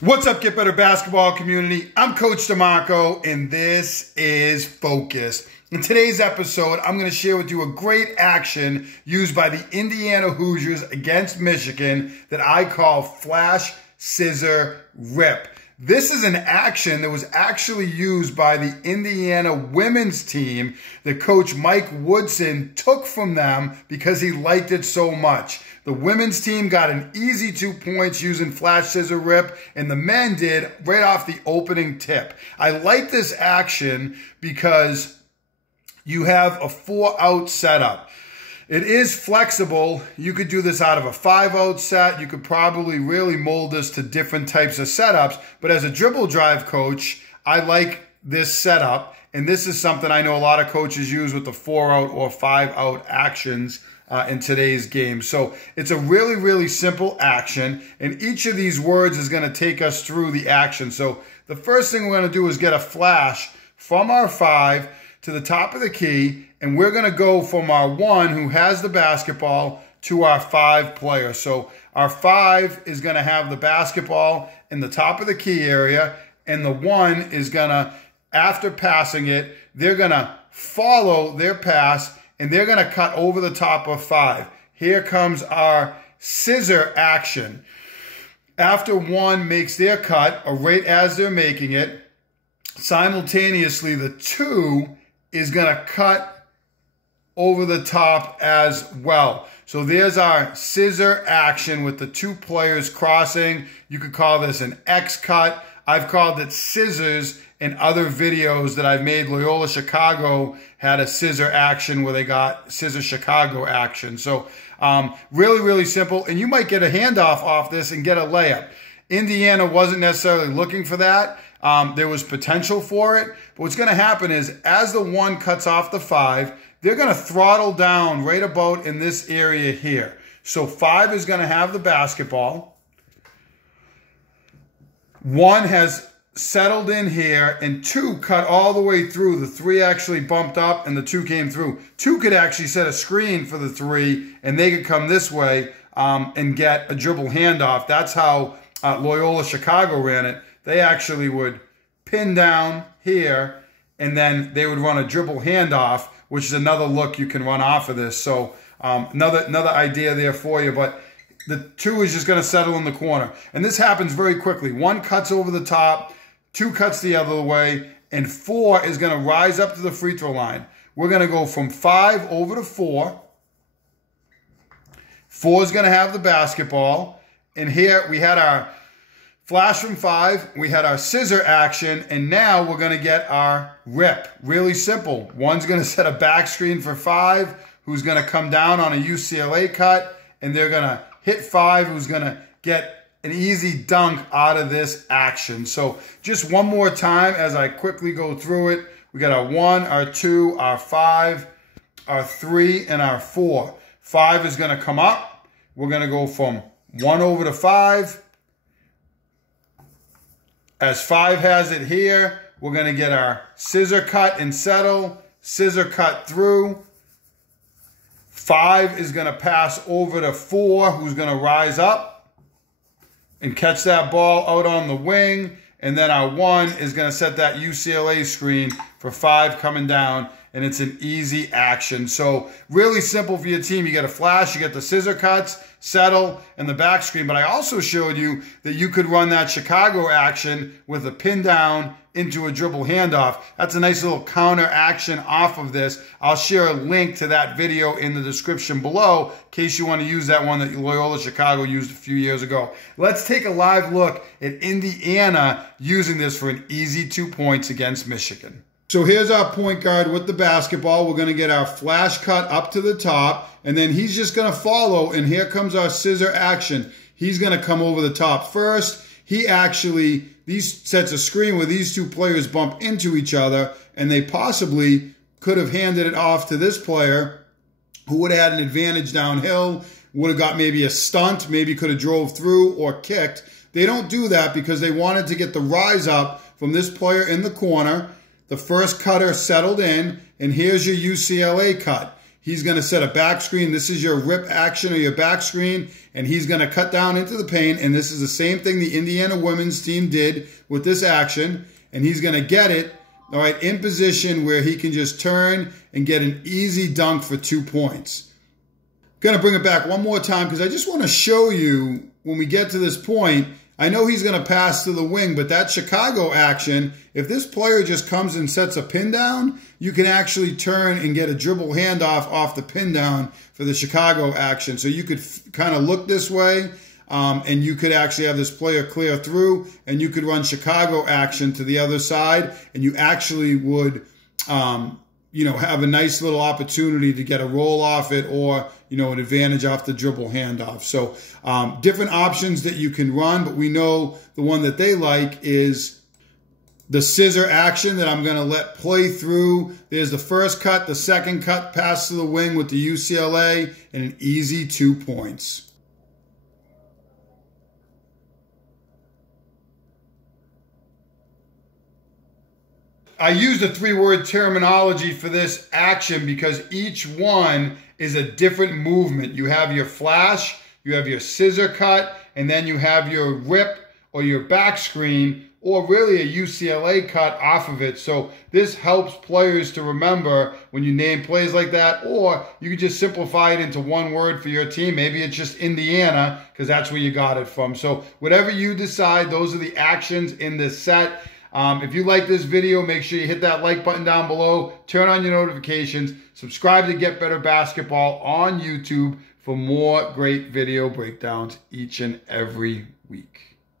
What's up, Get Better Basketball community? I'm Coach DeMarco, and this is Focus. In today's episode, I'm going to share with you a great action used by the Indiana Hoosiers against Michigan that I call Flash, Scissor, Rip. This is an action that was actually used by the Indiana women's team that Coach Mike Woodson took from them because he liked it so much. The women's team got an easy 2 points using Flash, Scissor, Rip, and the men did right off the opening tip. I like this action because you have a 4-out setup. It is flexible. You could do this out of a 5-out set. You could probably really mold this to different types of setups. But as a dribble drive coach, I like this setup. And this is something I know a lot of coaches use with the 4-out or 5-out actions in today's game. So it's a really, really simple action. And each of these words is going to take us through the action. So the first thing we're going to do is get a flash from our 5 to the top of the key, and we're going to go from our 1 who has the basketball to our 5 player. So our 5 is going to have the basketball in the top of the key area, and the 1 is going to, after passing it, they're going to follow their pass, and they're going to cut over the top of 5. Here comes our scissor action. After 1 makes their cut, or right as they're making it, simultaneously the 2 is going to cut over the top as well. So there's our scissor action with the 2 players crossing. You could call this an X cut. I've called it scissors in other videos that I've made. Loyola Chicago had a scissor action where they got scissor Chicago action. So really, really simple. And you might get a handoff off this and get a layup. Indiana wasn't necessarily looking for that. There was potential for it. But what's going to happen is as the 1 cuts off the 5, they're going to throttle down right about in this area here. So 5 is going to have the basketball. 1 has settled in here, and 2 cut all the way through. The 3 actually bumped up, and the 2 came through. 2 could actually set a screen for the 3, and they could come this way and get a dribble handoff. That's how Loyola Chicago ran it. They actually would pin down here, and then they would run a dribble handoff, which is another look you can run off of this. So another idea there for you. But the 2 is just going to settle in the corner. And this happens very quickly. 1 cuts over the top, 2 cuts the other way, and 4 is going to rise up to the free throw line. We're going to go from 5 over to 4. 4 is going to have the basketball. And here we had our flash from 5, we had our scissor action, and now we're going to get our rip. Really simple. 1's going to set a back screen for 5, who's going to come down on a UCLA cut, and they're going to hit 5, who's going to get an easy dunk out of this action. So just one more time as I quickly go through it. We got our 1, our 2, our 5, our 3, and our 4. 5 is going to come up. We're going to go from 1 over to 5. As 5 has it here, we're going to get our scissor cut and settle, scissor cut through. 5 is going to pass over to 4, who's going to rise up and catch that ball out on the wing. And then our 1 is going to set that UCLA screen for 5 coming down, and it's an easy action. So really simple for your team. You get a flash, you get the scissor cuts, settle, and the back screen. But I also showed you that you could run that Chicago action with a pin down into a dribble handoff. That's a nice little counter action off of this. I'll share a link to that video in the description below in case you want to use that one that Loyola Chicago used a few years ago. Let's take a live look at Indiana using this for an easy 2 points against Michigan. So here's our point guard with the basketball. We're going to get our flash cut up to the top, and then he's just going to follow, and here comes our scissor action. He's going to come over the top first. He actually, these sets a screen where these 2 players bump into each other, and they possibly could have handed it off to this player who would have had an advantage downhill, would have got maybe a stunt, maybe could have drove through or kicked. They don't do that because they wanted to get the rise up from this player in the corner. The first cutter settled in, and here's your UCLA cut. he's going to set a back screen. This is your rip action or your back screen, and he's going to cut down into the paint. And this is the same thing the Indiana women's team did with this action. And he's going to get it, all right, in position where he can just turn and get an easy dunk for 2 points. Going to bring it back one more time because I just want to show you when we get to this point. I know he's going to pass to the wing, but that Chicago action, if this player just comes and sets a pin down, you can actually turn and get a dribble handoff off the pin down for the Chicago action. So you could kind of look this way, and you could actually have this player clear through, and you could run Chicago action to the other side, and you actually would have a nice little opportunity to get a roll off it or, an advantage off the dribble handoff. So different options that you can run, but we know the one that they like is the scissor action that I'm going to let play through. There's the first cut, the second cut, pass to the wing with the UCLA, and an easy 2 points. I use the 3-word terminology for this action because each one is a different movement. You have your flash, you have your scissor cut, and then you have your rip or your back screen, or really a UCLA cut off of it. So this helps players to remember when you name plays like that, or you can just simplify it into one word for your team. Maybe it's just Indiana because that's where you got it from. So whatever you decide, those are the actions in this set. If you like this video, make sure you hit that like button down below, turn on your notifications, subscribe to Get Better Basketball on YouTube for more great video breakdowns each and every week.